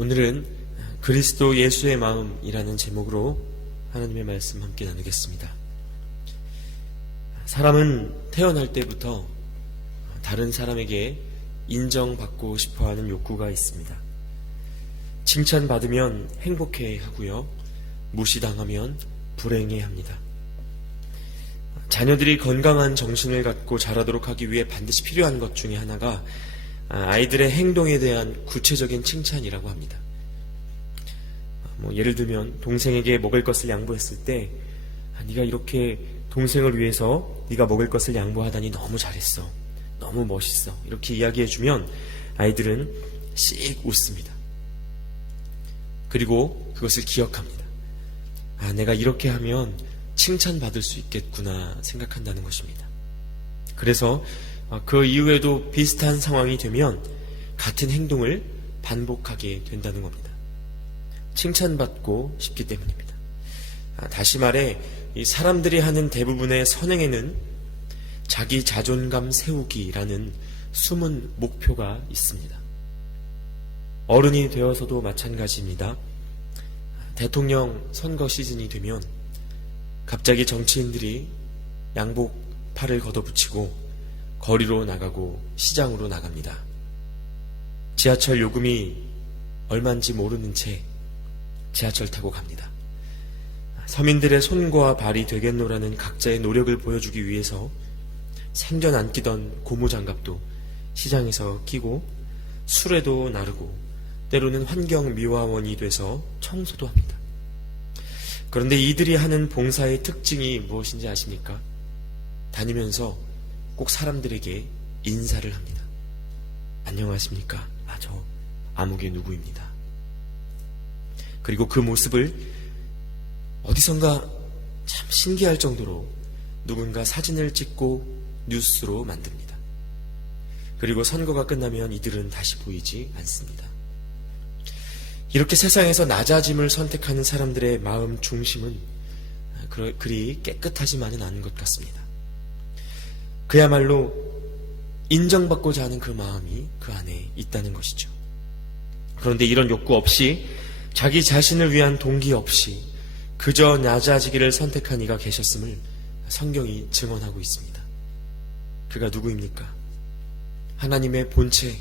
오늘은 그리스도 예수의 마음이라는 제목으로 하나님의 말씀 함께 나누겠습니다. 사람은 태어날 때부터 다른 사람에게 인정받고 싶어하는 욕구가 있습니다. 칭찬받으면 행복해하고요, 무시당하면 불행해합니다. 자녀들이 건강한 정신을 갖고 자라도록 하기 위해 반드시 필요한 것 중에 하나가 아이들의 행동에 대한 구체적인 칭찬이라고 합니다. 예를 들면 동생에게 먹을 것을 양보했을 때 네가 이렇게 동생을 위해서 네가 먹을 것을 양보하다니 너무 잘했어, 너무 멋있어, 이렇게 이야기해주면 아이들은 씩 웃습니다. 그리고 그것을 기억합니다. 내가 이렇게 하면 칭찬받을 수 있겠구나 생각한다는 것입니다. 그래서 그 이후에도 비슷한 상황이 되면 같은 행동을 반복하게 된다는 겁니다. 칭찬받고 싶기 때문입니다. 다시 말해, 이 사람들이 하는 대부분의 선행에는 자기 자존감 세우기라는 숨은 목표가 있습니다. 어른이 되어서도 마찬가지입니다. 대통령 선거 시즌이 되면 갑자기 정치인들이 양복팔을 걷어붙이고 거리로 나가고 시장으로 나갑니다. 지하철 요금이 얼마인지 모르는 채 지하철 타고 갑니다. 서민들의 손과 발이 되겠노라는 각자의 노력을 보여주기 위해서 생전 안 끼던 고무장갑도 시장에서 끼고 술에도 나르고 때로는 환경미화원이 돼서 청소도 합니다. 그런데 이들이 하는 봉사의 특징이 무엇인지 아십니까? 다니면서 꼭 사람들에게 인사를 합니다. 안녕하십니까? 저 아무개 누구입니다. 그리고 그 모습을 어디선가 참 신기할 정도로 누군가 사진을 찍고 뉴스로 만듭니다. 그리고 선거가 끝나면 이들은 다시 보이지 않습니다. 이렇게 세상에서 낮아짐을 선택하는 사람들의 마음 중심은 그리 깨끗하지만은 않은 것 같습니다. 그야말로 인정받고자 하는 그 마음이 그 안에 있다는 것이죠. 그런데 이런 욕구 없이, 자기 자신을 위한 동기 없이 그저 낮아지기를 선택한 이가 계셨음을 성경이 증언하고 있습니다. 그가 누구입니까? 하나님의 본체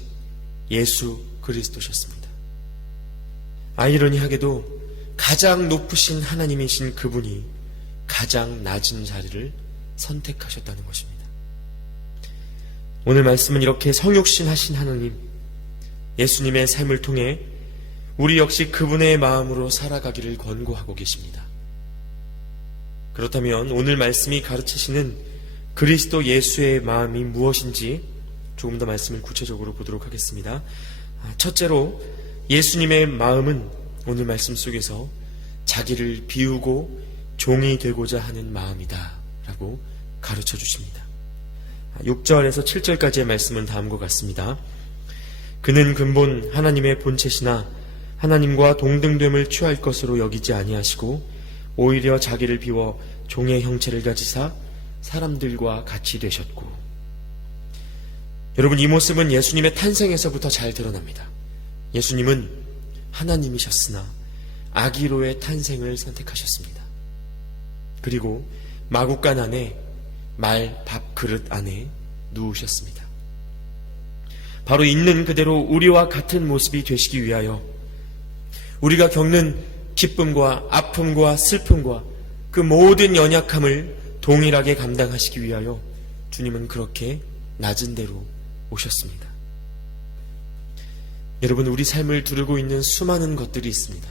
예수 그리스도셨습니다. 아이러니하게도 가장 높으신 하나님이신 그분이 가장 낮은 자리를 선택하셨다는 것입니다. 오늘 말씀은 이렇게 성육신하신 하나님, 예수님의 삶을 통해 우리 역시 그분의 마음으로 살아가기를 권고하고 계십니다. 그렇다면 오늘 말씀이 가르치시는 그리스도 예수의 마음이 무엇인지 조금 더 말씀을 구체적으로 보도록 하겠습니다. 첫째로, 예수님의 마음은 오늘 말씀 속에서 자기를 비우고 종이 되고자 하는 마음이다 라고 가르쳐 주십니다. 6절에서 7절까지의 말씀은 다음과 같습니다. 그는 근본 하나님의 본체시나 하나님과 동등됨을 취할 것으로 여기지 아니하시고 오히려 자기를 비워 종의 형체를 가지사 사람들과 같이 되셨고. 여러분, 이 모습은 예수님의 탄생에서부터 잘 드러납니다. 예수님은 하나님이셨으나 아기로의 탄생을 선택하셨습니다. 그리고 마구간 안에 말 밥그릇 안에 누우셨습니다. 바로 있는 그대로 우리와 같은 모습이 되시기 위하여 우리가 겪는 기쁨과 아픔과 슬픔과 그 모든 연약함을 동일하게 감당하시기 위하여 주님은 그렇게 낮은 데로 오셨습니다. 여러분, 우리 삶을 두르고 있는 수많은 것들이 있습니다.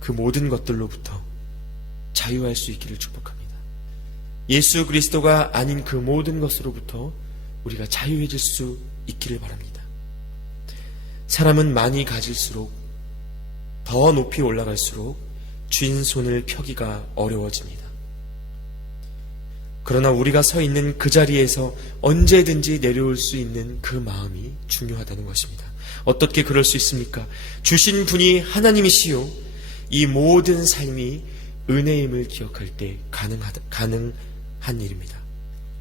그 모든 것들로부터 자유할 수 있기를 축복합니다. 예수 그리스도가 아닌 그 모든 것으로부터 우리가 자유해질 수 있기를 바랍니다. 사람은 많이 가질수록, 더 높이 올라갈수록 쥔 손을 펴기가 어려워집니다. 그러나 우리가 서 있는 그 자리에서 언제든지 내려올 수 있는 그 마음이 중요하다는 것입니다. 어떻게 그럴 수 있습니까? 주신 분이 하나님이시요, 이 모든 삶이 은혜임을 기억할 때 가능한 일입니다.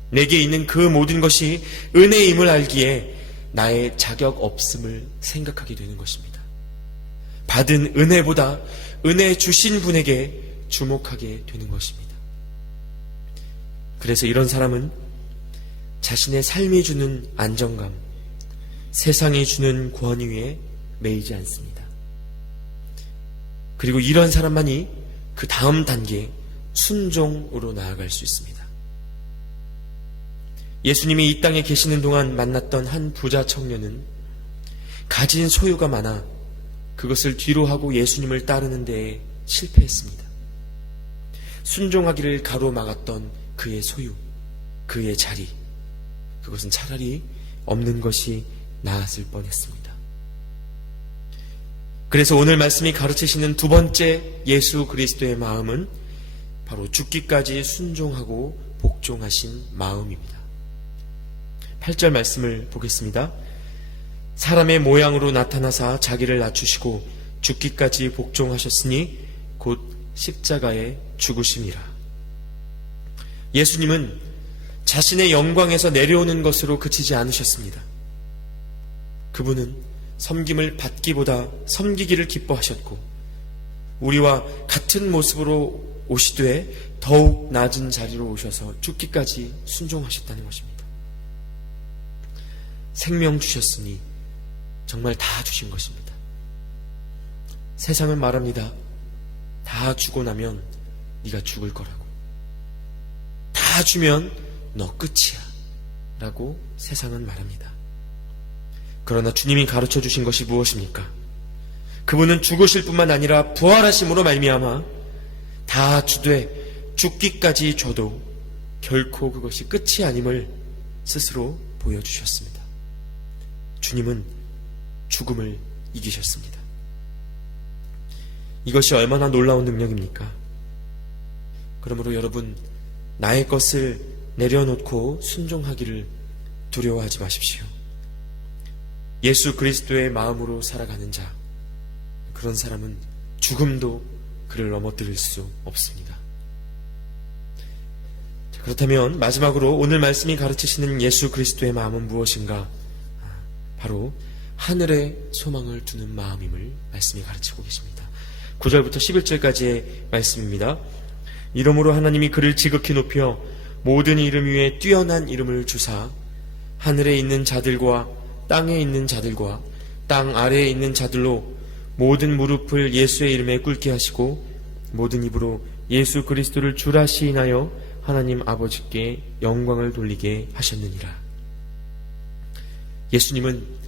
내게 있는 그 모든 것이 은혜임을 알기에 나의 자격 없음을 생각하게 되는 것입니다. 받은 은혜보다 은혜 주신 분에게 주목하게 되는 것입니다. 그래서 이런 사람은 자신의 삶이 주는 안정감, 세상이 주는 권위에 매이지 않습니다. 그리고 이런 사람만이 그 다음 단계 순종으로 나아갈 수 있습니다. 예수님이 이 땅에 계시는 동안 만났던 한 부자 청년은 가진 소유가 많아 그것을 뒤로하고 예수님을 따르는 데에 실패했습니다. 순종하기를 가로막았던 그의 소유, 그의 자리, 그것은 차라리 없는 것이 나았을 뻔했습니다. 그래서 오늘 말씀이 가르치시는 두 번째 예수 그리스도의 마음은 바로 죽기까지 순종하고 복종하신 마음입니다. 8절 말씀을 보겠습니다. 사람의 모양으로 나타나사 자기를 낮추시고 죽기까지 복종하셨으니 곧 십자가에 죽으심이라. 예수님은 자신의 영광에서 내려오는 것으로 그치지 않으셨습니다. 그분은 섬김을 받기보다 섬기기를 기뻐하셨고 우리와 같은 모습으로 오시되 더욱 낮은 자리로 오셔서 죽기까지 순종하셨다는 것입니다. 생명 주셨으니 정말 다 주신 것입니다. 세상은 말합니다. 다 주고 나면 네가 죽을 거라고. 다 주면 너 끝이야 라고 세상은 말합니다. 그러나 주님이 가르쳐 주신 것이 무엇입니까? 그분은 죽으실 뿐만 아니라 부활하심으로 말미암아 다 주되 죽기까지 줘도 결코 그것이 끝이 아님을 스스로 보여주셨습니다. 주님은 죽음을 이기셨습니다. 이것이 얼마나 놀라운 능력입니까? 그러므로 여러분, 나의 것을 내려놓고 순종하기를 두려워하지 마십시오. 예수 그리스도의 마음으로 살아가는 자, 그런 사람은 죽음도 그를 넘어뜨릴 수 없습니다. 그렇다면 마지막으로 오늘 말씀이 가르치시는 예수 그리스도의 마음은 무엇인가? 바로 하늘에 소망을 두는 마음임을 말씀이 가르치고 계십니다. 9절부터 11절까지의 말씀입니다. 이러므로 하나님이 그를 지극히 높여 모든 이름 위에 뛰어난 이름을 주사 하늘에 있는 자들과 땅에 있는 자들과 땅 아래에 있는 자들로 모든 무릎을 예수의 이름에 꿇게 하시고 모든 입으로 예수 그리스도를 주라 시인하여 하나님 아버지께 영광을 돌리게 하셨느니라. 예수님은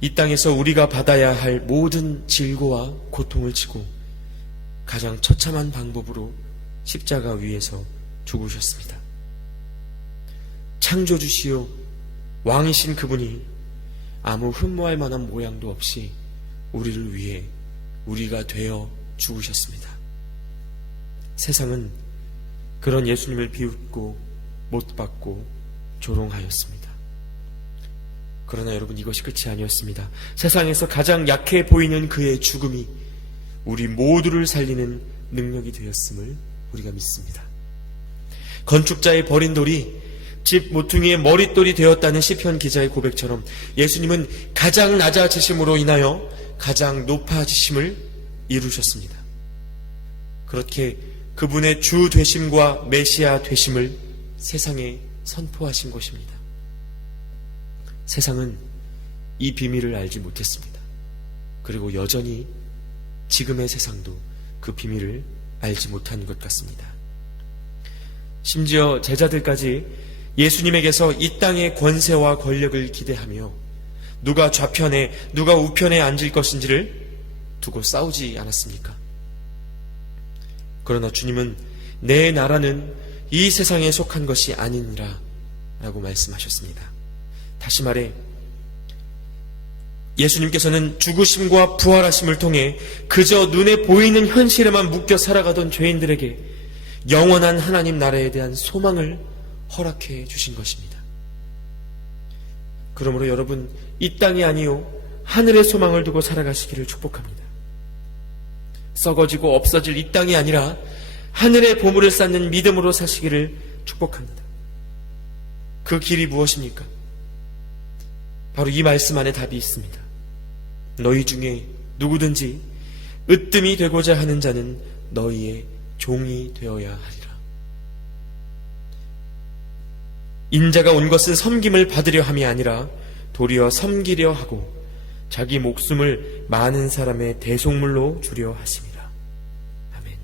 이 땅에서 우리가 받아야 할 모든 질고와 고통을 지고 가장 처참한 방법으로 십자가 위에서 죽으셨습니다. 창조주시요 왕이신 그분이 아무 흠모할 만한 모양도 없이 우리를 위해 우리가 되어 죽으셨습니다. 세상은 그런 예수님을 비웃고 못 받고 조롱하였습니다. 그러나 여러분, 이것이 끝이 아니었습니다. 세상에서 가장 약해 보이는 그의 죽음이 우리 모두를 살리는 능력이 되었음을 우리가 믿습니다. 건축자의 버린 돌이 집 모퉁이의 머릿돌이 되었다는 시편 기자의 고백처럼 예수님은 가장 낮아지심으로 인하여 가장 높아지심을 이루셨습니다. 그렇게 그분의 주 되심과 메시아 되심을 세상에 선포하신 것입니다. 세상은 이 비밀을 알지 못했습니다. 그리고 여전히 지금의 세상도 그 비밀을 알지 못하는 것 같습니다. 심지어 제자들까지 예수님에게서 이 땅의 권세와 권력을 기대하며 누가 좌편에 누가 우편에 앉을 것인지를 두고 싸우지 않았습니까? 그러나 주님은 내 나라는 이 세상에 속한 것이 아니니라 라고 말씀하셨습니다. 다시 말해 예수님께서는 죽으심과 부활하심을 통해 그저 눈에 보이는 현실에만 묶여 살아가던 죄인들에게 영원한 하나님 나라에 대한 소망을 허락해 주신 것입니다. 그러므로 여러분, 이 땅이 아니요 하늘의 소망을 두고 살아가시기를 축복합니다. 썩어지고 없어질 이 땅이 아니라 하늘의 보물을 쌓는 믿음으로 사시기를 축복합니다. 그 길이 무엇입니까? 바로 이 말씀 안에 답이 있습니다. 너희 중에 누구든지 으뜸이 되고자 하는 자는 너희의 종이 되어야 하리라. 인자가 온 것은 섬김을 받으려 함이 아니라 도리어 섬기려 하고 자기 목숨을 많은 사람의 대속물로 주려 하심이라. 아멘.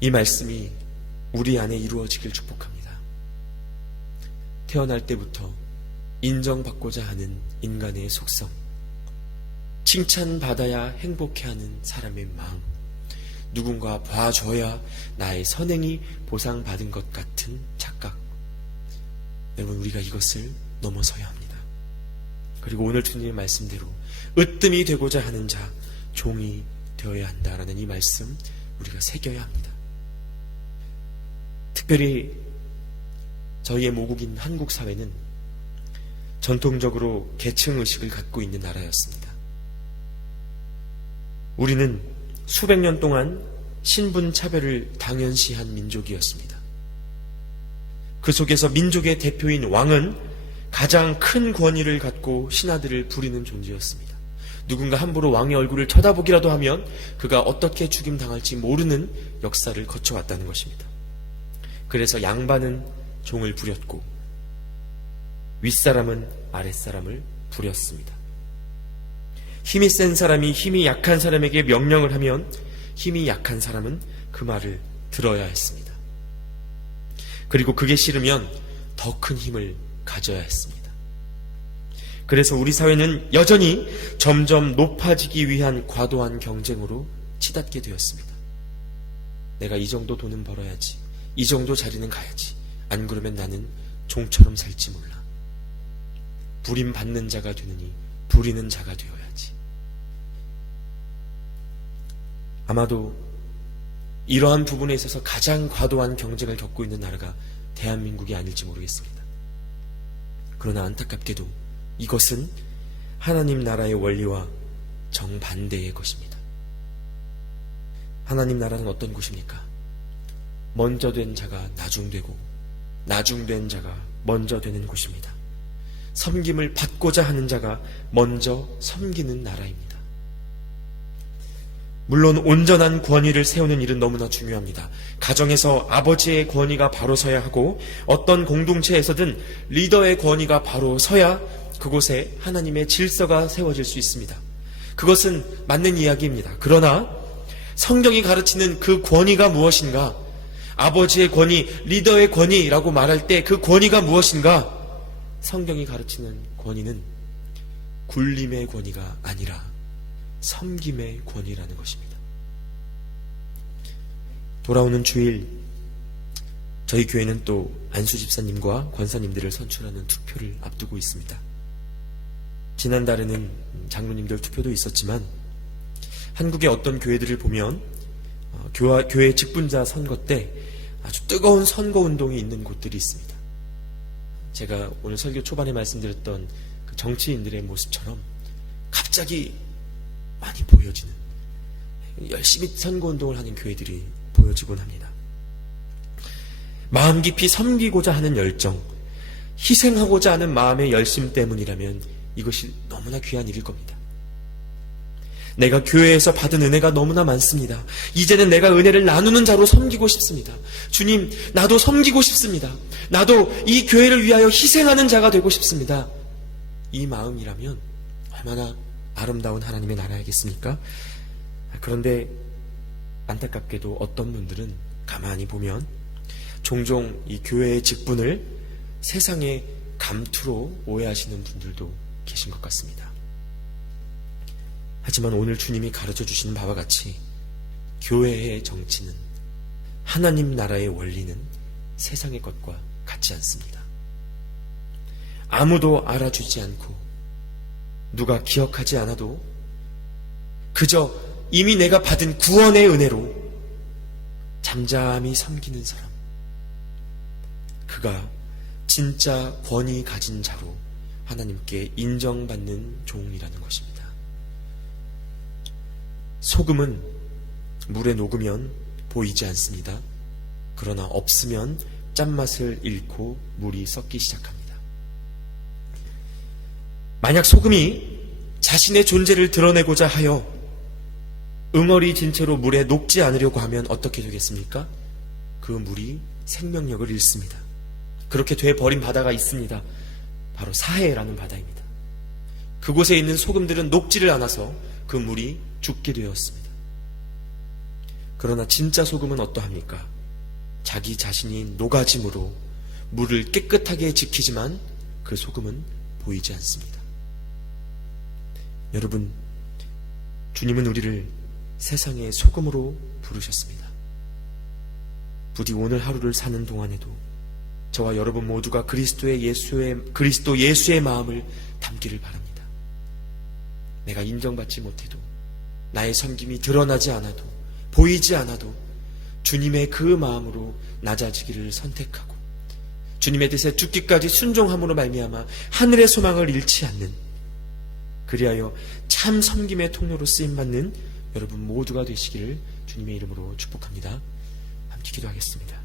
이 말씀이 우리 안에 이루어지길 축복합니다. 태어날 때부터 인정받고자 하는 인간의 속성, 칭찬받아야 행복해하는 사람의 마음, 누군가 봐줘야 나의 선행이 보상받은 것 같은 착각. 여러분, 우리가 이것을 넘어서야 합니다. 그리고 오늘 주님의 말씀대로 으뜸이 되고자 하는 자, 종이 되어야 한다라는 이 말씀 우리가 새겨야 합니다. 특별히 저희의 모국인 한국 사회는 전통적으로 계층의식을 갖고 있는 나라였습니다. 우리는 수백 년 동안 신분차별을 당연시한 민족이었습니다. 그 속에서 민족의 대표인 왕은 가장 큰 권위를 갖고 신하들을 부리는 존재였습니다. 누군가 함부로 왕의 얼굴을 쳐다보기라도 하면 그가 어떻게 죽임당할지 모르는 역사를 거쳐왔다는 것입니다. 그래서 양반은 종을 부렸고 윗사람은 아랫사람을 부렸습니다. 힘이 센 사람이 힘이 약한 사람에게 명령을 하면 힘이 약한 사람은 그 말을 들어야 했습니다. 그리고 그게 싫으면 더 큰 힘을 가져야 했습니다. 그래서 우리 사회는 여전히 점점 높아지기 위한 과도한 경쟁으로 치닫게 되었습니다. 내가 이 정도 돈은 벌어야지, 이 정도 자리는 가야지, 안 그러면 나는 종처럼 살지 몰라. 부림받는 자가 되느니 부리는 자가 되어야지. 아마도 이러한 부분에 있어서 가장 과도한 경쟁을 겪고 있는 나라가 대한민국이 아닐지 모르겠습니다. 그러나 안타깝게도 이것은 하나님 나라의 원리와 정반대의 것입니다. 하나님 나라는 어떤 곳입니까? 먼저 된 자가 나중되고 나중된 자가 먼저 되는 곳입니다. 섬김을 받고자 하는 자가 먼저 섬기는 나라입니다. 물론 온전한 권위를 세우는 일은 너무나 중요합니다. 가정에서 아버지의 권위가 바로 서야 하고 어떤 공동체에서든 리더의 권위가 바로 서야 그곳에 하나님의 질서가 세워질 수 있습니다. 그것은 맞는 이야기입니다. 그러나 성경이 가르치는 그 권위가 무엇인가? 아버지의 권위, 리더의 권위라고 말할 때 그 권위가 무엇인가? 성경이 가르치는 권위는 굴림의 권위가 아니라 섬김의 권위라는 것입니다. 돌아오는 주일 저희 교회는 또 안수 집사님과 권사님들을 선출하는 투표를 앞두고 있습니다. 지난달에는 장로님들 투표도 있었지만 한국의 어떤 교회들을 보면 교회 직분자 선거 때 아주 뜨거운 선거운동이 있는 곳들이 있습니다. 제가 오늘 설교 초반에 말씀드렸던 그 정치인들의 모습처럼 갑자기 많이 보여지는, 열심히 선거운동을 하는 교회들이 보여지곤 합니다. 마음 깊이 섬기고자 하는 열정, 희생하고자 하는 마음의 열심 때문이라면 이것이 너무나 귀한 일일 겁니다. 내가 교회에서 받은 은혜가 너무나 많습니다. 이제는 내가 은혜를 나누는 자로 섬기고 싶습니다. 주님, 나도 섬기고 싶습니다. 나도 이 교회를 위하여 희생하는 자가 되고 싶습니다. 이 마음이라면 얼마나 아름다운 하나님의 나라이겠습니까? 그런데 안타깝게도 어떤 분들은 가만히 보면 종종 이 교회의 직분을 세상의 감투로 오해하시는 분들도 계신 것 같습니다. 하지만 오늘 주님이 가르쳐 주시는 바와 같이 교회의 정치는, 하나님 나라의 원리는 세상의 것과 같지 않습니다. 아무도 알아주지 않고 누가 기억하지 않아도 그저 이미 내가 받은 구원의 은혜로 잠잠히 섬기는 사람, 그가 진짜 권위 가진 자로 하나님께 인정받는 종이라는 것입니다. 소금은 물에 녹으면 보이지 않습니다. 그러나 없으면 짠맛을 잃고 물이 썩기 시작합니다. 만약 소금이 자신의 존재를 드러내고자 하여 응어리 진 채로 물에 녹지 않으려고 하면 어떻게 되겠습니까? 그 물이 생명력을 잃습니다. 그렇게 돼버린 바다가 있습니다. 바로 사해라는 바다입니다. 그곳에 있는 소금들은 녹지를 않아서 그 물이 죽게 되었습니다. 그러나 진짜 소금은 어떠합니까? 자기 자신이 녹아짐으로 물을 깨끗하게 지키지만 그 소금은 보이지 않습니다. 여러분, 주님은 우리를 세상의 소금으로 부르셨습니다. 부디 오늘 하루를 사는 동안에도 저와 여러분 모두가 그리스도 예수의 마음을 담기를 바랍니다. 내가 인정받지 못해도, 나의 섬김이 드러나지 않아도, 보이지 않아도 주님의 그 마음으로 낮아지기를 선택하고 주님의 뜻에 죽기까지 순종함으로 말미암아 하늘의 소망을 잃지 않는, 그리하여 참 섬김의 통로로 쓰임받는 여러분 모두가 되시기를 주님의 이름으로 축복합니다. 함께 기도하겠습니다.